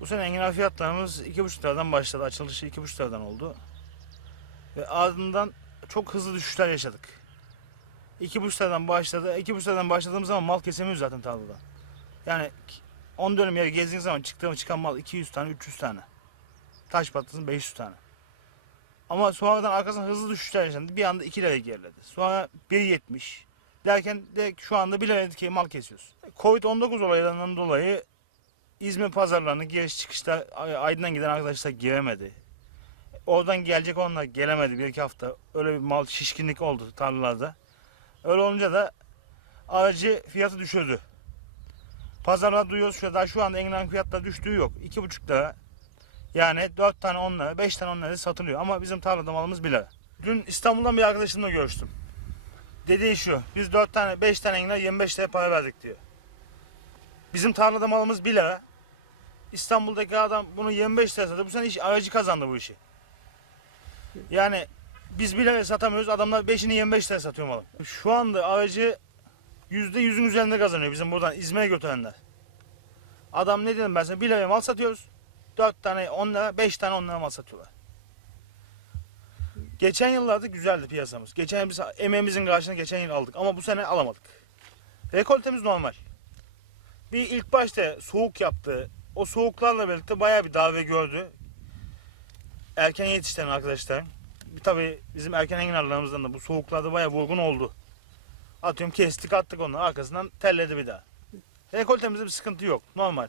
Bu sene enginar fiyatlarımız 2,5 liradan başladı. Açılışı 2,5 liradan oldu. Ve ardından çok hızlı düşüşler yaşadık. 2,5 liradan başladı. 2,5 liradan başladığımız zaman mal kesemiyoruz zaten tarlada. Yani 10 dönüm yeri gezdiğiniz zaman çıktığımız çıkan mal 200 tane, 300 tane. Taş patlasın 500 tane. Ama sonradan arkasından hızlı düşüşler yaşandı. Bir anda 2 liraya geriledi. Sonra 1.70 derken de şu anda 1 liraya mal kesiyoruz. Covid-19 olaylarından dolayı İzmir pazarlarına giriş çıkışta Aydın'dan giden arkadaşlar giremedi. Oradan gelecek onlar gelemedi bir iki hafta. Öyle bir mal şişkinlik oldu tarlalarda. Öyle olunca da aracı fiyatı düşürdü. Pazarlar duyuyoruz şu daha şu anda enginar fiyatları düştüğü yok. İki buçuk lira. Yani dört tane on beş tane on lira satılıyor. Ama bizim tarlada malımız bir. Dün İstanbul'dan bir arkadaşımla görüştüm. Dediği şu, biz dört tane, beş tane enginar 25 liraya para verdik diyor. Bizim tarlada malımız 1 lira. İstanbul'daki adam bunu 25 liraya sattı. Bu sene iş, aracı kazandı bu işi. Yani biz 1 liraya satamıyoruz. Adamlar 5'ini 25 liraya satıyor malı. Şu anda aracı %100'ün üzerinde kazanıyor bizim buradan İzmir'e götürenler. Adam ne dedim ben sana 1 liraya mal satıyoruz. 4 tane 10 lira, 5 tane 10 lira mal satıyorlar. Geçen yıllarda güzeldi piyasamız. Geçen yıl biz emeğimizin karşılığını geçen yıl aldık ama bu sene alamadık. Rekoltemiz normal bir ilk başta soğuk yaptı. O soğuklarla birlikte bayağı bir darbe gördü. Erken yetiştiren arkadaşlar. Tabii bizim erken enginarlarımızdan da bu soğuklarda bayağı vurgun oldu. Atıyorum kestik attık onu arkasından telledi bir daha. Rekoltemizde bir sıkıntı yok. Normal.